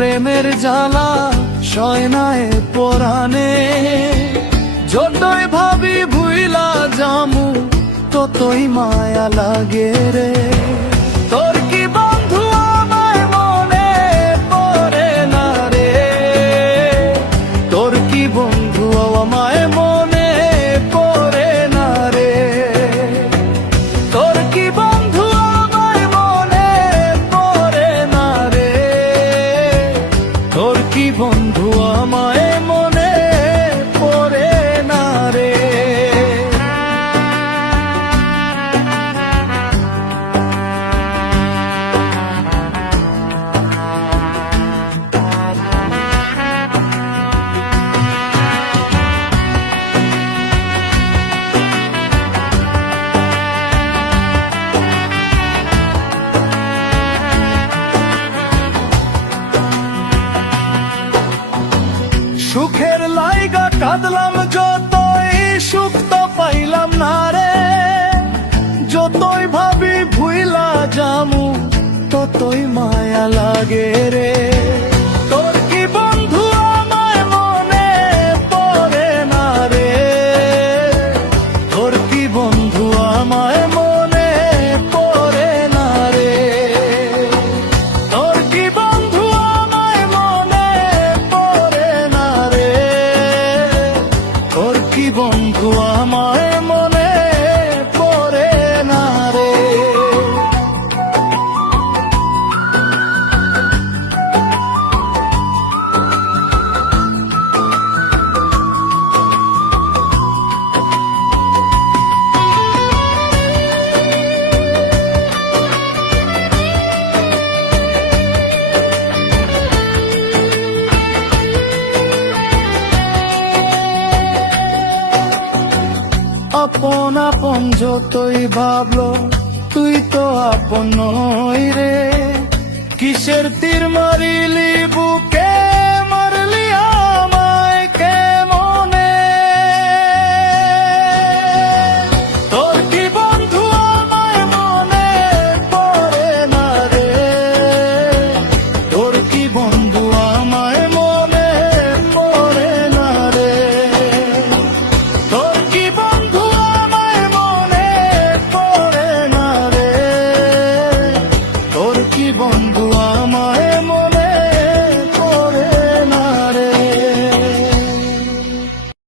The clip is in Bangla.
প্রেমের জ্বালা সয় না এ পরাণে। যতই ভাবি ভুইলা জামু ততই মায়া লাগে রে। তোর কি বন্ধু আমায় মনে পড়ে না রে? তোর কি বন্ধু আমায় মনে পড়ে না রে? তোর কি বন্ধু আমায় মনে পড়ে না রে? তোর কি বন্ধু আমায় মনে পড়ে না রে? সুখের লাইগা কাঁদলাম যতই সুখ তো পাইলাম না রে। যতই ভাবি ভুইলা জামু ততই মায়া লাগে রে। তোর কি বন্ধু আমায় মনে পড়ে না রে? তোর কি বন্ধু আমায় মনে পড়ে না রে? তোর কি বন্ধু আমায় মনে পড়ে না রে? তোর কি বন্ধু আমায় মনে পড়ে না রে? আপন আপন যতই ভাবলো তুই তো আপন নই রে। কিসের তীর মারিলি বুক